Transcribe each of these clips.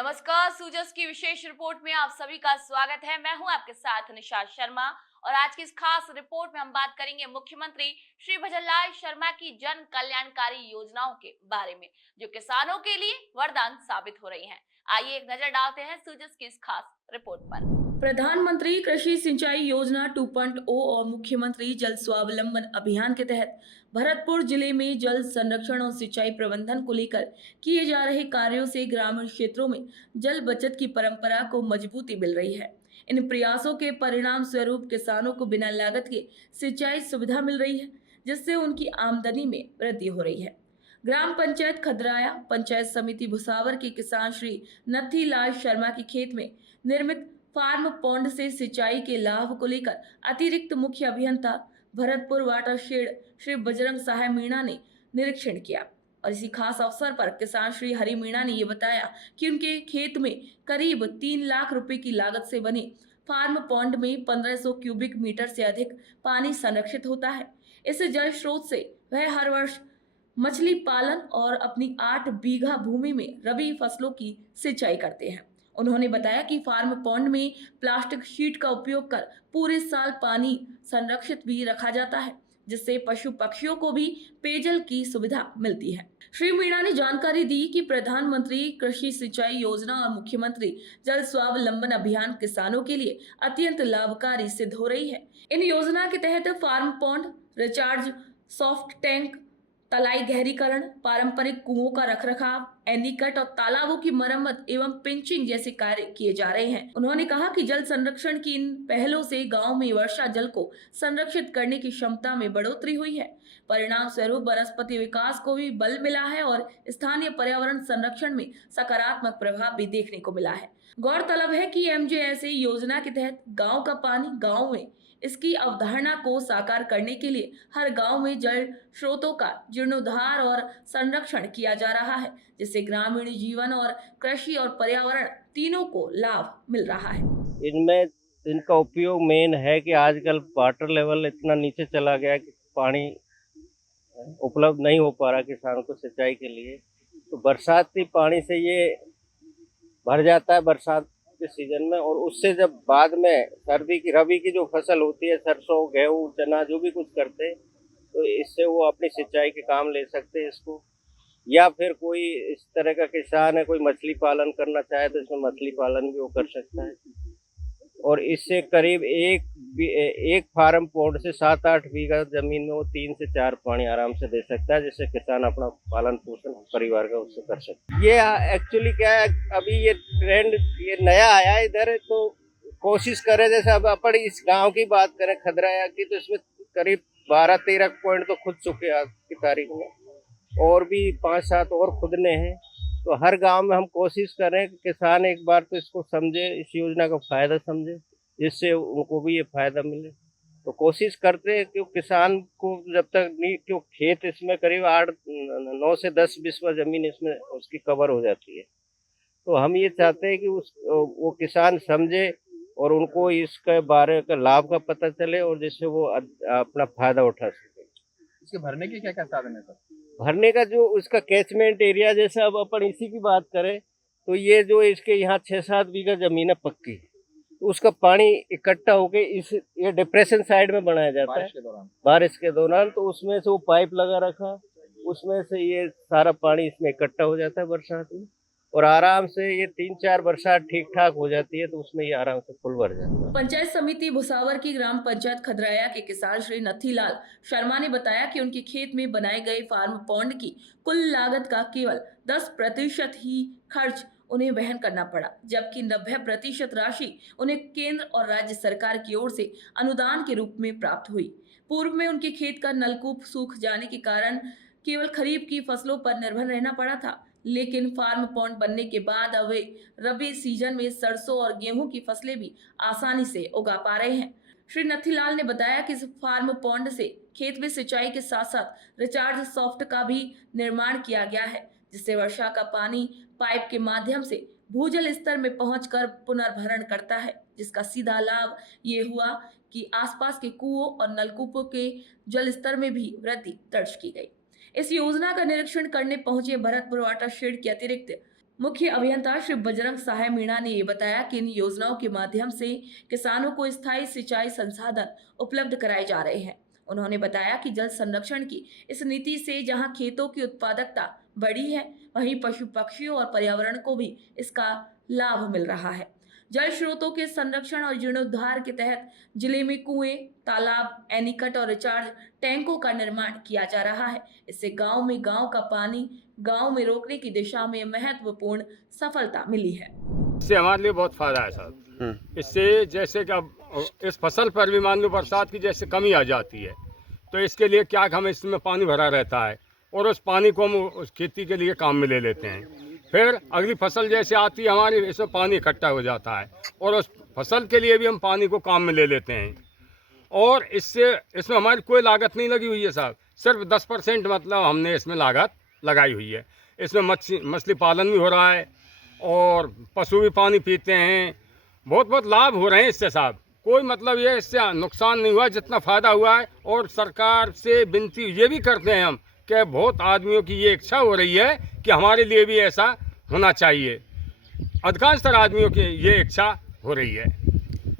नमस्कार, सूजस की विशेष रिपोर्ट में आप सभी का स्वागत है। मैं हूं आपके साथ निशा शर्मा और आज की इस खास रिपोर्ट में हम बात करेंगे मुख्यमंत्री श्री भजनलाल शर्मा की जन कल्याणकारी योजनाओं के बारे में, जो किसानों के लिए वरदान साबित हो रही हैं। आइए एक नजर डालते हैं सूजस की इस खास रिपोर्ट पर। प्रधानमंत्री कृषि सिंचाई योजना 2.0 और मुख्यमंत्री जल स्वावलंबन अभियान के तहत भरतपुर जिले में जल संरक्षण और सिंचाई प्रबंधन को लेकर किए जा रहे कार्यों से ग्रामीण क्षेत्रों में जल बचत की परंपरा को मजबूती मिल रही है। इन प्रयासों के परिणाम स्वरूप किसानों को बिना लागत के सिंचाई सुविधा मिल रही है, जिससे उनकी आमदनी में वृद्धि हो रही है। ग्राम पंचायत खदराया पंचायत समिति भुसावर के किसान श्री नथीलाल शर्मा के खेत में निर्मित फार्म पॉन्ड से सिंचाई के लाभ को लेकर अतिरिक्त मुख्य अभियंता भरतपुर वाटरशेड श्री बजरंग सहाय मीणा ने निरीक्षण किया और इसी खास अवसर पर किसान श्री हरि मीणा ने ये बताया कि उनके खेत में करीब 3 लाख रुपए की लागत से बने फार्म पॉन्ड में 1500 क्यूबिक मीटर से अधिक पानी संरक्षित होता है। इस जल स्रोत से वह हर वर्ष मछली पालन और अपनी 8 बीघा भूमि में रबी फसलों की सिंचाई करते हैं। उन्होंने बताया कि फार्म पॉन्ड में प्लास्टिक शीट का उपयोग कर पूरे साल पानी संरक्षित भी रखा जाता है, जिससे पशु पक्षियों को भी पेयजल की सुविधा मिलती है। श्री मीणा ने जानकारी दी कि प्रधानमंत्री कृषि सिंचाई योजना और मुख्यमंत्री जल स्वावलंबन अभियान किसानों के लिए अत्यंत लाभकारी सिद्ध हो रही है। इन योजना के तहत farm pond recharge, soft tank, तलाई गहरीकरण, पारंपरिक कुओं का रखरखाव, एनीकट और तालाबों की मरम्मत एवं पिंचिंग जैसे कार्य किए जा रहे हैं। उन्होंने कहा कि जल संरक्षण की इन पहलों से गांव में वर्षा जल को संरक्षित करने की क्षमता में बढ़ोतरी हुई है। परिणाम स्वरूप वनस्पति विकास को भी बल मिला है और स्थानीय पर्यावरण संरक्षण में सकारात्मक प्रभाव भी देखने को मिला है। गौरतलब है कि एमजेएसए योजना के तहत गाँव का पानी गाँव में, इसकी अवधारणा को साकार करने के लिए हर गांव में जल स्रोतों का जीर्णोद्धार और संरक्षण किया जा रहा है, जिससे ग्रामीण जीवन और कृषि और पर्यावरण तीनों को लाभ मिल रहा है। इनमें इनका उपयोग मेन है कि आजकल वाटर लेवल इतना नीचे चला गया कि पानी उपलब्ध नहीं हो पा रहा किसानों को सिंचाई के लिए। तो बरसाती पानी से ये भर जाता है बरसात के सीजन में, और उससे जब बाद में सर्दी की रबी की जो फसल होती है, सरसों, गेहूँ, चना, जो भी कुछ करते हैं, तो इससे वो अपनी सिंचाई के काम ले सकते हैं इसको। या फिर कोई इस तरह का किसान है, कोई मछली पालन करना चाहे तो इसमें मछली पालन भी वो कर सकता है। और इससे करीब एक फार्म पॉन्ड से 7-8 बीघा जमीन में वो 3 से 4 पानी आराम से दे सकता है, जिससे किसान अपना पालन पोषण परिवार का उससे कर सकता है। ये एक्चुअली क्या है, अभी ये ट्रेंड ये नया आया है इधर, तो कोशिश करें जैसे अब अपन इस गांव की बात करें खदराया की, तो इसमें करीब 12-13 पॉइंट तो खुद चुके आज की तारीख में, और भी 5-7 और खुदने हैं। तो हर गांव में हम कोशिश करें कि किसान एक बार तो इसको समझे, इस योजना का फायदा समझे, जिससे उनको भी ये फायदा मिले। तो कोशिश करते हैं कि किसान को जब तक नहीं, क्यों खेत इसमें करीब 9 से 10 बिस्वा जमीन इसमें उसकी कवर हो जाती है। तो हम ये चाहते हैं कि वो किसान समझे और उनको इसके बारे का लाभ का पता चले, और जिससे वो अपना फायदा उठा सके। इसके भरने के क्या क्या साधन है सर? भरने का जो उसका कैचमेंट एरिया, जैसे अब अपन इसी की बात करें तो ये जो इसके यहाँ 6-7 बीघा जमीन है पक्की, तो उसका पानी इकट्ठा होके ये डिप्रेशन साइड में बनाया जाता है बारिश के दौरान। तो उसमें से वो पाइप लगा रखा, उसमें से ये सारा पानी इसमें इकट्ठा हो जाता है बरसात में, और आराम से ये 3-4 बरसात ठीक ठाक हो जाती है, तो उसमें ये आराम से फुल भर जाता है। पंचायत समिति भुसावर की ग्राम पंचायत खदराया के किसान श्री नथीलाल शर्मा ने बताया कि उनके खेत में बनाए गए फार्म पॉन्ड की कुल लागत का केवल 10% ही खर्च उन्हें वहन करना पड़ा, जबकि 90% राशि उन्हें केंद्र और राज्य सरकार की ओर से अनुदान के रूप में प्राप्त हुई। पूर्व में उनके खेत का नलकूप सूख जाने के कारण केवल खरीफ की फसलों पर निर्भर रहना पड़ा था, लेकिन फार्म पॉन्ड बनने के बाद अब वे रबी सीजन में सरसों और गेहूं की फसलें भी आसानी से उगा पा रहे हैं। श्री नथीलाल ने बताया कि इस फार्म पॉन्ड से खेत में सिंचाई के साथ साथ रिचार्ज सॉफ्ट का भी निर्माण किया गया है, जिससे वर्षा का पानी पाइप के माध्यम से भूजल स्तर में पहुंचकर पुनर्भरण करता है, जिसका सीधा लाभ ये हुआ कि आसपास के कुओं और नलकूपों के जल स्तर में भी वृद्धि दर्ज की गई। इस योजना का निरीक्षण करने पहुंचे भरतपुर वाटरशेड के अतिरिक्त मुख्य अभियंता श्री बजरंग सहाय मीणा ने ये बताया कि इन योजनाओं के माध्यम से किसानों को स्थायी सिंचाई संसाधन उपलब्ध कराए जा रहे हैं। उन्होंने बताया कि जल संरक्षण की इस नीति से जहां खेतों की उत्पादकता बढ़ी है, वहीं पशु पक्षियों और पर्यावरण को भी इसका लाभ मिल रहा है। जल स्रोतों के संरक्षण और जीर्णोद्धार के तहत जिले में कुएं, तालाब, एनीकट और रिचार्ज टैंकों का निर्माण किया जा रहा है। इससे गांव का पानी गांव में रोकने की दिशा में महत्वपूर्ण सफलता मिली है। इससे हमारे लिए बहुत फायदा है साहब। इससे जैसे कि अब इस फसल पर भी मान लो बरसात की जैसे कमी आ जाती है, तो इसके लिए क्या हम इसमें पानी भरा रहता है और उस पानी को हम उस खेती के लिए काम में ले लेते हैं। फिर अगली फसल जैसे आती है हमारी, इसमें पानी इकट्ठा हो जाता है और उस फसल के लिए भी हम पानी को काम में ले लेते हैं। और इसमें हमारी कोई लागत नहीं लगी हुई है साहब, सिर्फ 10% मतलब हमने इसमें लागत लगाई हुई है। इसमें मछली पालन भी हो रहा है और पशु भी पानी पीते हैं। बहुत लाभ हो रहे हैं इससे साहब। कोई मतलब ये इससे नुकसान नहीं हुआ, जितना फ़ायदा हुआ है। और सरकार से विनती ये भी करते हैं हम कि बहुत आदमियों की ये इच्छा हो रही है कि हमारे लिए भी ऐसा होना चाहिए। अधिकांशतर आदमियों की ये इच्छा हो रही है।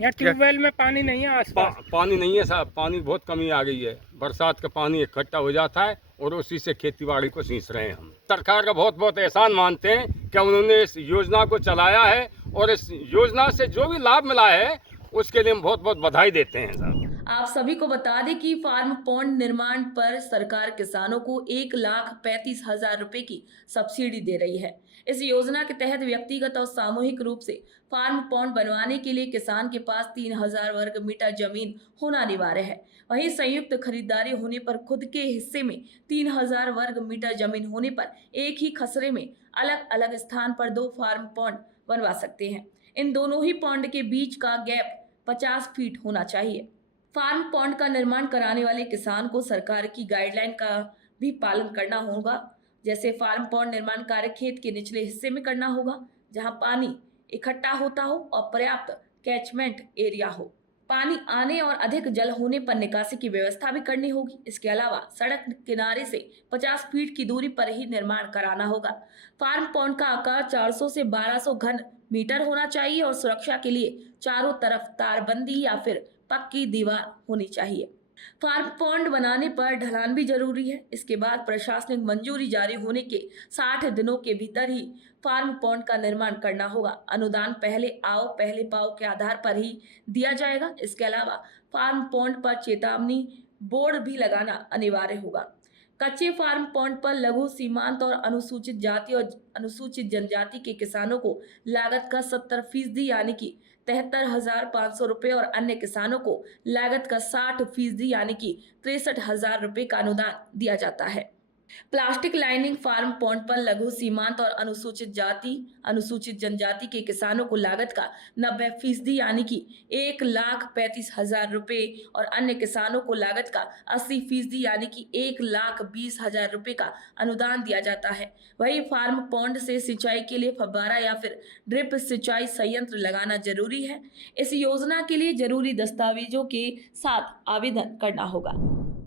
यहाँ ट्यूबवेल में पानी नहीं है आसपास? पानी नहीं है साहब, पानी बहुत कमी आ गई है। बरसात का पानी इकट्ठा हो जाता है और उसी से खेती बाड़ी को सींच रहे हैं हम। सरकार का बहुत एहसान मानते हैं कि उन्होंने इस योजना को चलाया है और इस योजना से जो भी लाभ मिला है उसके लिए हम बहुत बधाई देते हैं साहब। आप सभी को बता दें कि फार्म पॉन्ड निर्माण पर सरकार किसानों को 1,35,000 रुपए की सब्सिडी दे रही है। इस योजना के तहत व्यक्तिगत और सामूहिक रूप से फार्म पॉन्ड बनवाने के लिए किसान के पास 3,000 वर्ग मीटर जमीन होना अनिवार्य है। वहीं संयुक्त खरीदारी होने पर खुद के हिस्से में 3,000 वर्ग मीटर जमीन होने पर एक ही खसरे में अलग अलग स्थान पर 2 फार्म पॉन्ड बनवा सकते हैं। इन दोनों ही पॉन्ड के बीच का गैप 50 फीट होना चाहिए। फार्म पॉन्ड का निर्माण कराने वाले किसान को सरकार की गाइडलाइन का भी पालन करना होगा। जैसे फार्म पॉन्ड निर्माण कार्य खेत के निचले हिस्से में करना होगा, जहां पानी इकट्ठा होता हो और पर्याप्त कैचमेंट एरिया हो। पानी आने और अधिक जल होने पर निकासी की व्यवस्था भी करनी होगी। इसके अलावा सड़क किनारे से 50 फीट की दूरी पर ही निर्माण कराना होगा। फार्म पॉन्ड का आकार 400 से 1200 घन मीटर होना चाहिए और सुरक्षा के लिए चारों तरफ तारबंदी या फिर पक्की दीवार होनी चाहिए। फार्म पॉन्ड बनाने पर ढलान भी जरूरी है। इसके बाद प्रशासनिक मंजूरी जारी होने के 60 दिनों के भीतर ही फार्म पॉन्ड का निर्माण करना होगा। अनुदान पहले आओ पहले पाओ के आधार पर ही दिया जाएगा। इसके अलावा फार्म पॉन्ड पर चेतावनी बोर्ड भी लगाना अनिवार्य होगा। कच्चे फार्म पॉन्ड पर लघु सीमांत और अनुसूचित जाति और अनुसूचित जनजाति के किसानों को लागत का 70% यानी कि 73,500 रुपये और अन्य किसानों को लागत का 60% यानी कि 63,000 रुपये का अनुदान दिया जाता है। प्लास्टिक लाइनिंग फार्म पॉन्ड पर लघु सीमांत और अनुसूचित जाति अनुसूचित जनजाति के किसानों को लागत का 90% यानी कि 1,35,000 रुपये और अन्य किसानों को लागत का 80% यानी कि 1,20,000 रुपये का अनुदान दिया जाता है। वही फार्म पॉन्ड से सिंचाई के लिए फव्वारा या फिर ड्रिप सिंचाई संयंत्र लगाना जरूरी है। इस योजना के लिए जरूरी दस्तावेजों के साथ आवेदन करना होगा।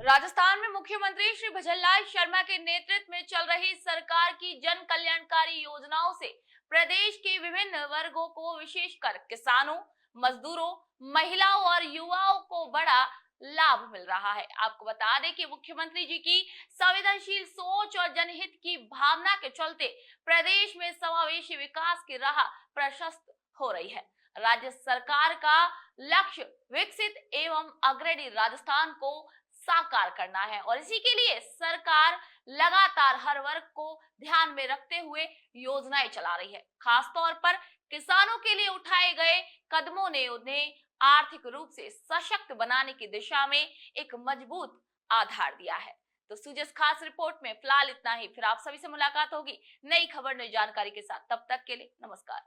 राजस्थान में मुख्यमंत्री श्री भजनलाल शर्मा के नेतृत्व में चल रही सरकार की जन कल्याणकारी योजनाओं से प्रदेश के विभिन्न वर्गों को, विशेषकर किसानों, मजदूरों, महिलाओं और युवाओं को बड़ा लाभ मिल रहा है। आपको बता दें कि मुख्यमंत्री जी की संवेदनशील सोच और जनहित की भावना के चलते प्रदेश में समावेशी विकास की राह प्रशस्त हो रही है। राज्य सरकार का लक्ष्य विकसित एवं अग्रणी राजस्थान को साकार करना है और इसी के लिए सरकार लगातार हर वर्ग को ध्यान में रखते हुए योजनाएं चला रही है। खास तौर पर किसानों के लिए उठाए गए कदमों ने उन्हें आर्थिक रूप से सशक्त बनाने की दिशा में एक मजबूत आधार दिया है। तो सुजस खास रिपोर्ट में फिलहाल इतना ही। फिर आप सभी से मुलाकात होगी नई खबर, नई जानकारी के साथ। तब तक के लिए नमस्कार।